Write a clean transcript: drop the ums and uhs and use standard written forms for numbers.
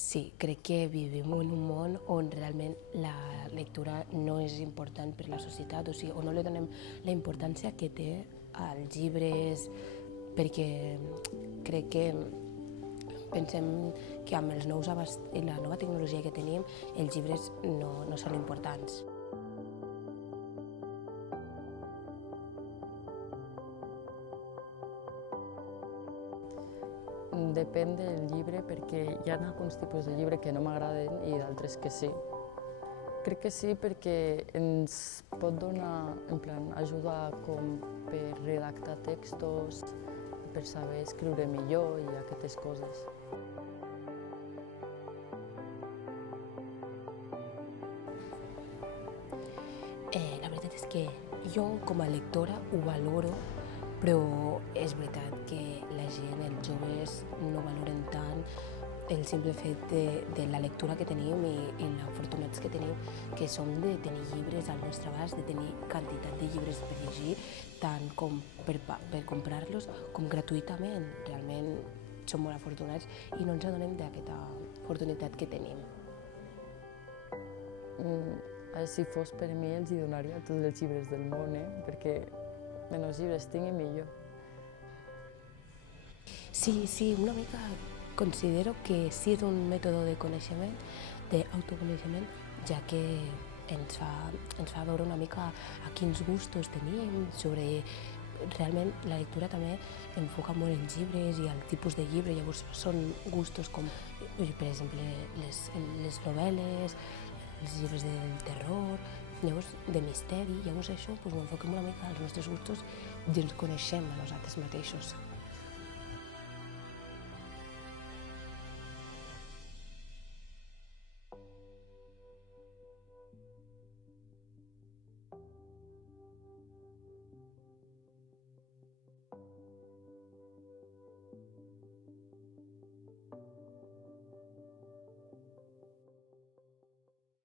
Sí, crec que vivim en un món on realment la lectura no és important per a la societat, o sigui, o no li donem la importància que té als llibres, perquè crec que pensem que amb els nous avanços i la nova tecnologia que tenim, els llibres no són importants. Depèn del llibre, perquè hi ha alguns tipus de llibre que no m'agraden i d'altres que sí. Crec que sí perquè ens pot donar ajuda com per redactar textos, per saber escriure millor i aquestes coses. La veritat és que jo com a lectora ho valoro, però és veritat que la gent, els joves, no valoren tant el simple fet de la lectura que tenim i l'afortunats que tenim, que som de tenir llibres al nostre abast, de tenir quantitat de llibres per llegir, tant com per comprar-los com gratuïtament. Realment som molt afortunats i no ens adonem d'aquesta oportunitat que tenim. Si fos per mi, els donaria tots els llibres del món, perquè menys llibres tingui millor. Sí, una mica considero que sí és un mètode de coneixement, d'autoconeixement, ja que ens fa veure una mica a quins gustos tenim, sobre realment la lectura també enfoca molt els llibres i el tipus de llibre, llavors són gustos com, per exemple, les novel·les, els llibres del terror, llavors de misteri, llavors això ho enfoquem una mica als nostres gustos i ens coneixem a nosaltres mateixos.